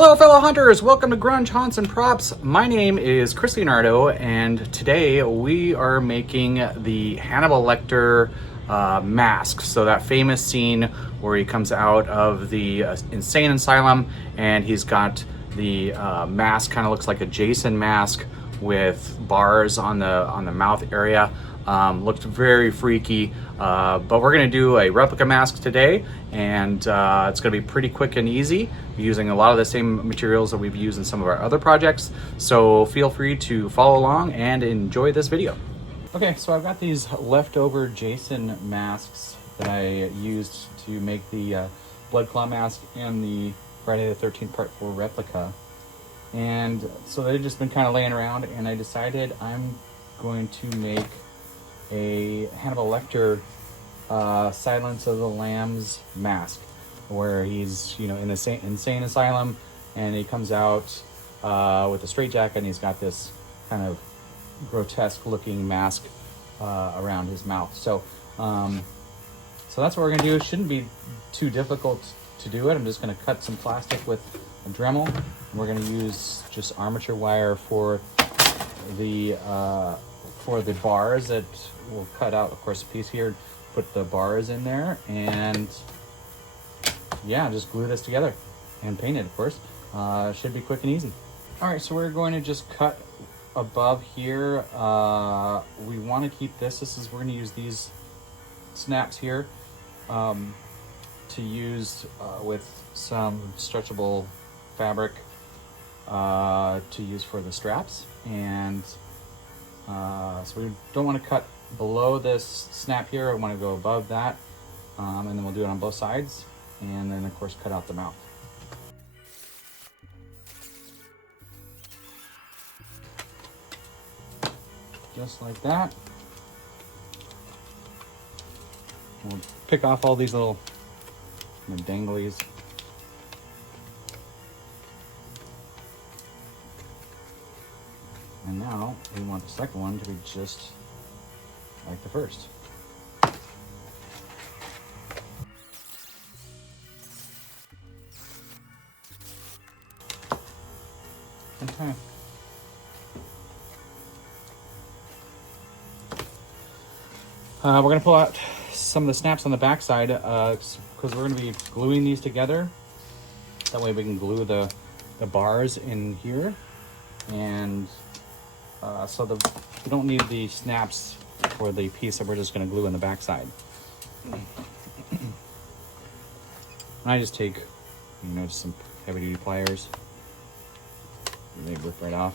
Hello fellow hunters, welcome to Grunge Haunts and Props. My name is Chris Leonardo and today we are making the Hannibal Lecter mask. So that famous scene where he comes out of the insane asylum and he's got the mask, kind of looks like a Jason mask with bars on the mouth area. Looked very freaky, but we're gonna do a replica mask today, and it's gonna be pretty quick and easy, using a lot of the same materials that we've used in some of our other projects. So feel free to follow along and enjoy this video. Okay, so I've got these leftover Jason masks that I used to make the Blood Claw mask and the Friday the 13th Part 4 replica. And so they've just been kind of laying around, and I decided I'm going to make a Hannibal Lecter Silence of the Lambs mask, where he's, you know, in the insane asylum, and he comes out with a straitjacket, and he's got this kind of grotesque looking mask around his mouth. So so that's what we're gonna do. It shouldn't be too difficult to do it. I'm just gonna cut some plastic with a Dremel, and we're gonna use just armature wire for the bars that we'll cut out, of course, a piece here, put the bars in there, and yeah, just glue this together and paint it, of course. Should be quick and easy. All right, so we're going to just cut above here. We want to keep this. We're going to use these snaps here to use with some stretchable fabric to use for the straps. And so we don't want to cut below this snap here. I want to go above that, and then we'll do it on both sides, and then of course cut out the mouth. Just like that. We'll pick off all these little danglies. And now we want the second one to be just like the first. Okay. We're going to pull out some of the snaps on the back side because we're going to be gluing these together. That way we can glue the bars in here. And so we don't need the snaps for the piece that we're just going to glue in the back side. And I just take, you know, just some heavy duty pliers. They rip right off.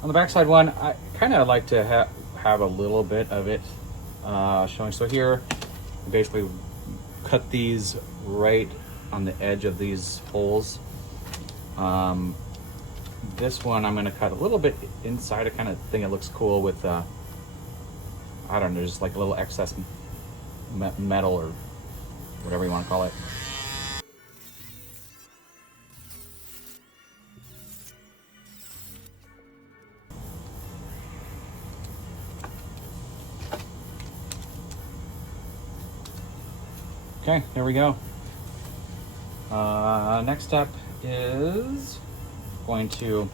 On the backside one, I kind of like to have a little bit of it showing. So here, basically cut these right on the edge of these holes. This one I'm going to cut a little bit inside. I kind of think it looks cool with, I don't know, just like a little excess metal or whatever you want to call it. Okay, there we go. Next step is going to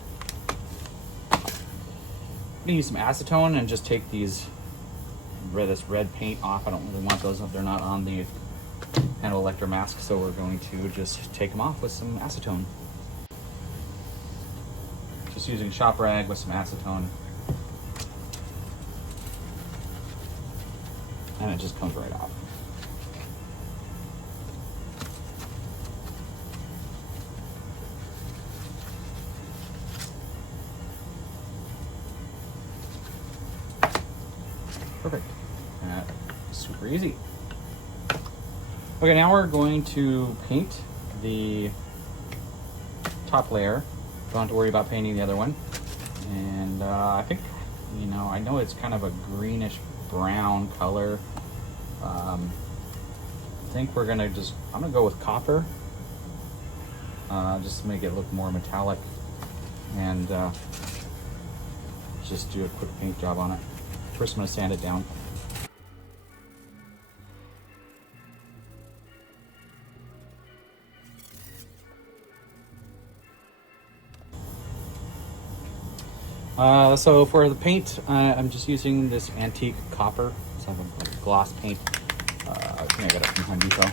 use some acetone and just take this red paint off. I don't really want those if they're not on the Hannibal Lecter mask, so we're going to just take them off with some acetone. Just using shop rag with some acetone. And it just comes right off. Perfect. Super easy. Okay, now we're going to paint the top layer. Don't have to worry about painting the other one. And I think, you know, I know it's kind of a greenish brown color. I think I'm gonna go with copper, just to make it look more metallic, and just do a quick paint job on it. First I'm gonna sand it down. So for the paint, I'm just using this antique copper. It's like a gloss paint. I think I got it from Home Depot.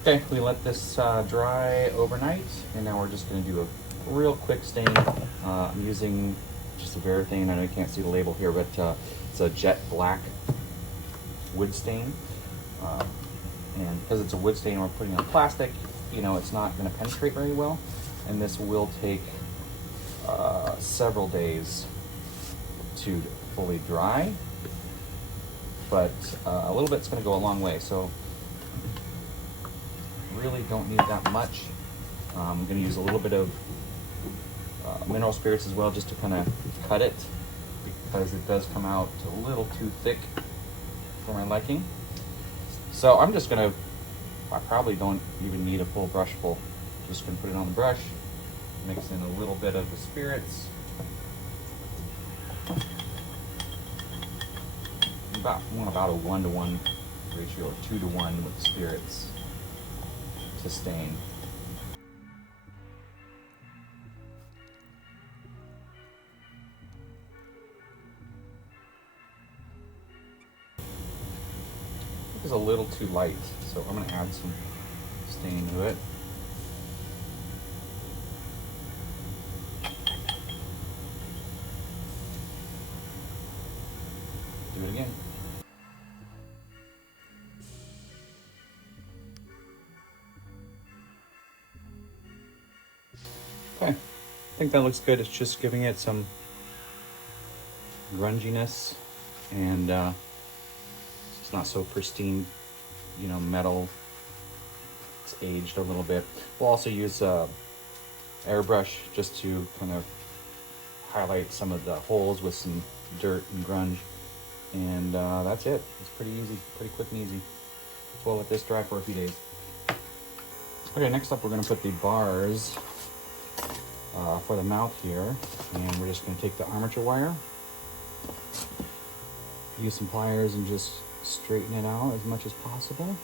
Okay, we let this dry overnight, and now we're just going to do a real quick stain. I'm using just a Varathane. I know you can't see the label here, but it's a jet black wood stain. And because it's a wood stain, we're putting on plastic, you know, it's not going to penetrate very well. And this will take several days to fully dry, but a little bit's going to go a long way. So really don't need that much. I'm going to use a little bit of mineral spirits as well, just to kind of cut it, because it does come out a little too thick for my liking. So I'm just gonna, I probably don't even need a full brush full. Just gonna put it on the brush, mix in a little bit of the spirits. About a 1-to-1 ratio, or 2-to-1 with the spirits to stain. Is a little too light, so I'm going to add some stain to it. Do it again. Okay, I think that looks good. It's just giving it some grunginess, and it's not so pristine, you know, metal. It's aged a little bit. We'll also use airbrush just to kind of highlight some of the holes with some dirt and grunge. And that's it. It's pretty easy, pretty quick and easy. So we'll let this dry for a few days. Okay, next up we're going to put the bars for the mouth here. And we're just going to take the armature wire, use some pliers, and just straighten it out as much as possible.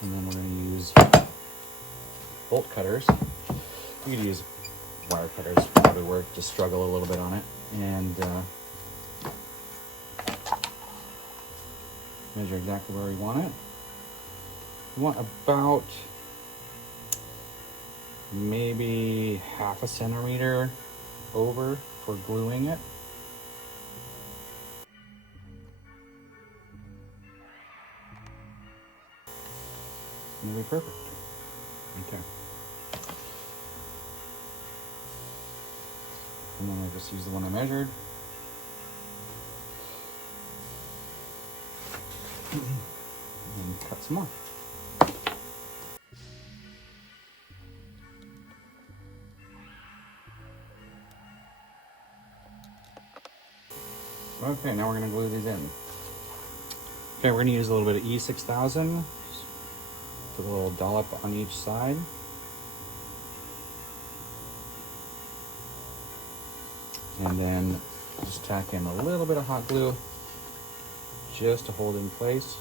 And then we're going to use bolt cutters. You could use wire cutters, probably work, just struggle a little bit on it. And measure exactly where we want it. We want about maybe 1/2 centimeter over for gluing it. And it'll be perfect. Okay. And then I just use the one I measured. And cut some more. Okay, now we're going to glue these in. Okay, we're going to use a little bit of E6000. Put a little dollop on each side. And then just tack in a little bit of hot glue just to hold it in place.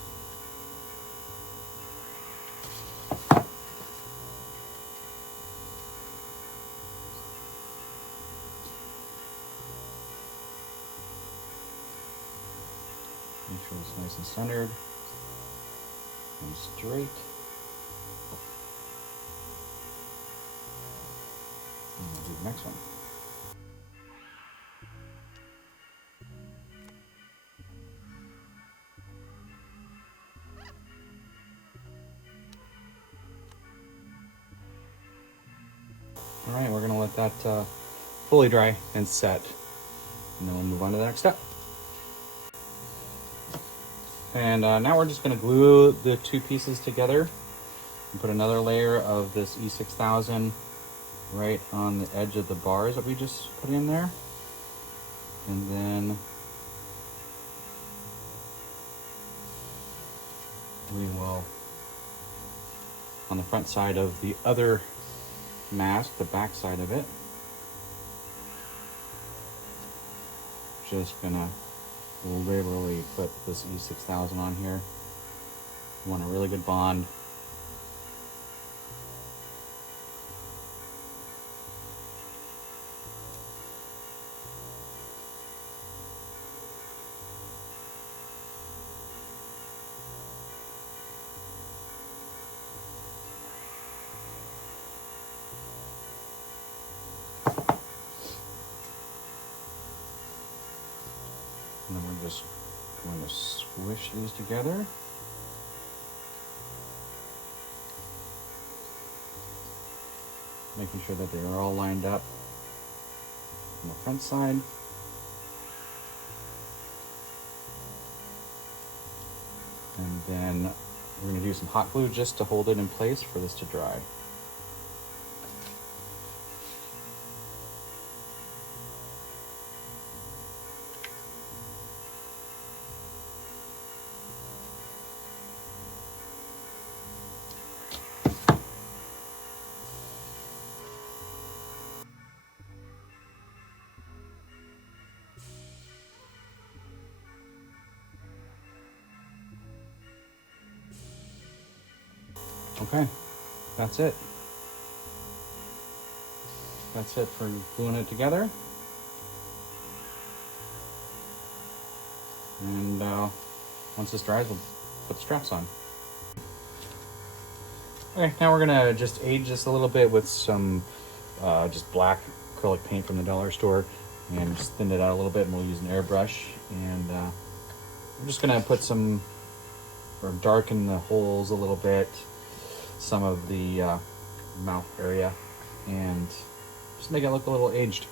Make sure it's nice and centered and straight. And we'll do the next one. All right, we're gonna let that fully dry and set, and then we'll move on to the next step. And now we're just going to glue the two pieces together and put another layer of this E6000 right on the edge of the bars that we just put in there. And then we will, on the front side of the other mask, the back side of it, just gonna liberally put this E6000 on here. You want a really good bond. And then we're just going to squish these together. Making sure that they are all lined up on the front side. And then we're going to do some hot glue just to hold it in place for this to dry. Okay, that's it. That's it for gluing it together. And once this dries, we'll put the straps on. Okay, now we're gonna just age this a little bit with some just black acrylic paint from the dollar store, and just thin it out a little bit, and we'll use an airbrush. And I'm just gonna put some, or darken the holes a little bit, some of the mouth area, and just make it look a little aged.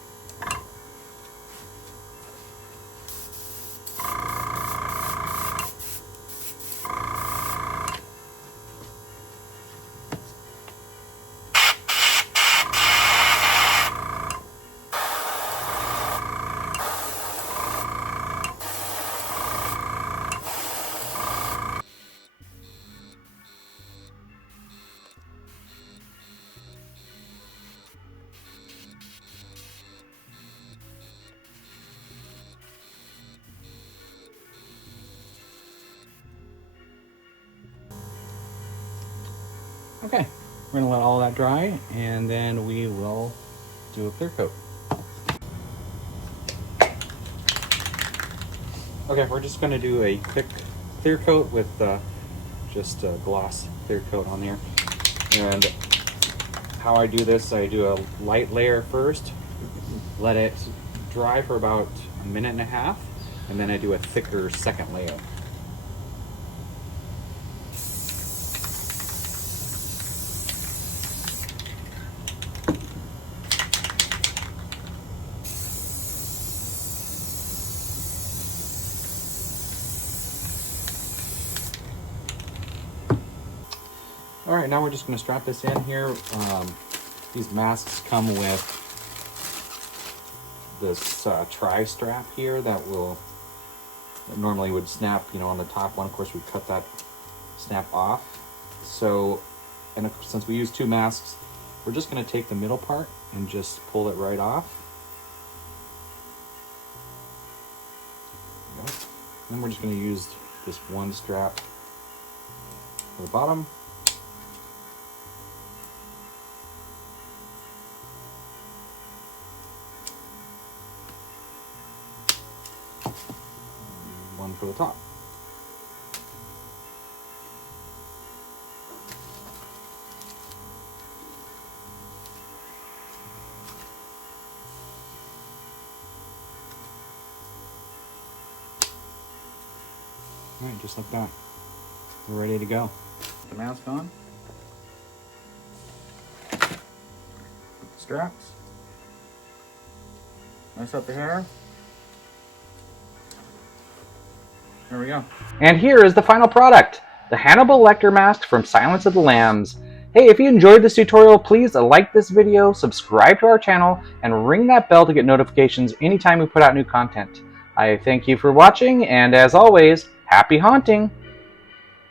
Okay, we're gonna let all that dry, and then we will do a clear coat. Okay, we're just gonna do a quick clear coat with just a gloss clear coat on there. And how I do this, I do a light layer first, let it dry for about a minute and a half, and then I do a thicker second layer. All right, now we're just going to strap this in here. These masks come with this tri-strap here that normally would snap, on the top one. Of course, we cut that snap off. So, and since we use two masks, we're just going to take the middle part and just pull it right off. There we go. Then we're just going to use this one strap for the bottom. One for the top. All right, just like that. We're ready to go. Put the mask on. Straps. Nice up the hair. There we go. And here is the final product, the Hannibal Lecter Mask from Silence of the Lambs. Hey, if you enjoyed this tutorial, please like this video, subscribe to our channel, and ring that bell to get notifications anytime we put out new content. I thank you for watching, and as always, happy haunting!